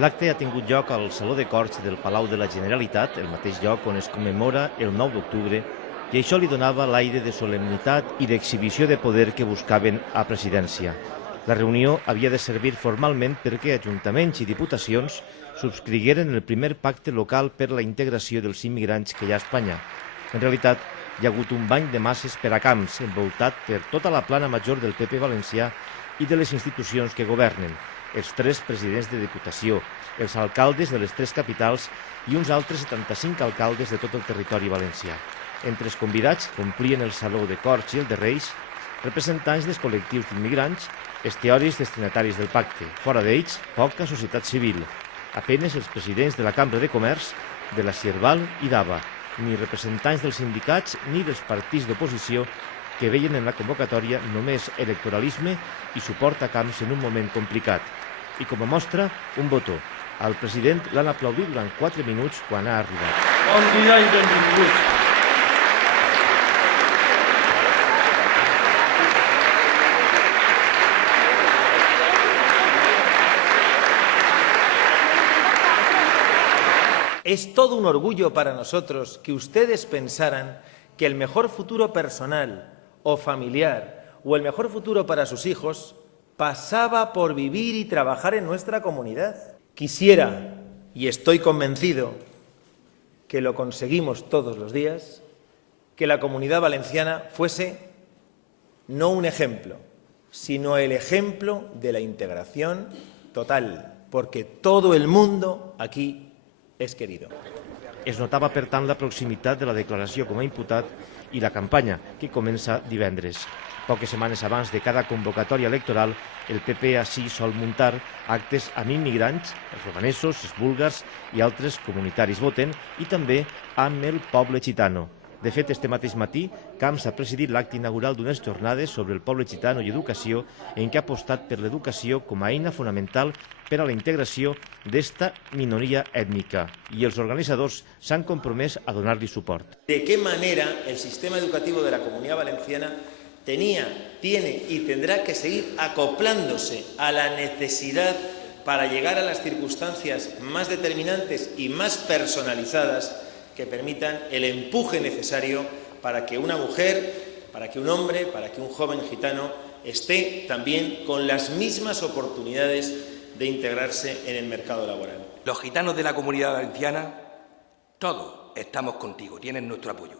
L'acte ha tingut lloc al Saló de Corts del Palau de la Generalitat, el mateix lloc on es commemora el 9 d'octubre, i això li donava l'aire de solemnitat i d'exhibició de poder que buscaven a presidència. La reunió havia de servir formalment perquè ajuntaments i diputacions subscrigueren el primer pacte local per la integració dels immigrants que hi ha a Espanya. En realitat, hi ha hagut un bany de masses per a Camps, envoltat per tota la plana major del PP valencià i de les institucions que governen, els 3 presidents de Diputació, els alcaldes de les 3 capitals i uns altres 75 alcaldes de tot el territori valencià. Entre els convidats complien el Saló de Corts i el de Reis, representants dels col·lectius d'immigrants, els teòrics destinataris del pacte. Fora d'ells, poca societat civil. Apenes els presidents de la Cambra de Comerç, de la Cierval i d'ABA, ni representants dels sindicats ni dels partits d'oposició que veien en la convocatòria només electoralisme i suport a Camps en un moment complicat. I com a mostra, un botó. Al president l'han aplaudit durant 4 minuts quan ha arribat. Bon dia i benvinguts. Es todo un orgullo para nosotros que ustedes pensaran que el mejor futuro personal o familiar o el mejor futuro para sus hijos pasaba por vivir y trabajar en nuestra comunidad. Quisiera, y estoy convencido que lo conseguimos todos los días, que la Comunidad Valenciana fuese no un ejemplo, sino el ejemplo de la integración total, porque todo el mundo aquí és querido. Es notava, per tant, la proximitat de la declaració com a imputat i la campanya, que comença divendres. Poques setmanes abans de cada convocatòria electoral, el PP així sol muntar actes amb immigrants, els romanesos, els búlgars i altres comunitaris voten, i també amb el poble gitano. De fet, este mateix matí, Camps ha presidit l'acte inaugural d'unes jornades sobre el poble gitano i educació en què ha apostat per l'educació com a eina fonamental per a la integració d'esta minoria ètnica. I els organitzadors s'han compromès a donar-li suport. ¿De qué manera el sistema educativo de la Comunidad Valenciana tiene y tendrá que seguir acoplándose a la necesidad para llegar a las circunstancias más determinantes y más personalizadas que permitan el empuje necesario para que una mujer, para que un hombre, para que un joven gitano esté también con las mismas oportunidades de integrarse en el mercado laboral? Los gitanos de la Comunidad Valenciana, todos estamos contigo, tienen nuestro apoyo.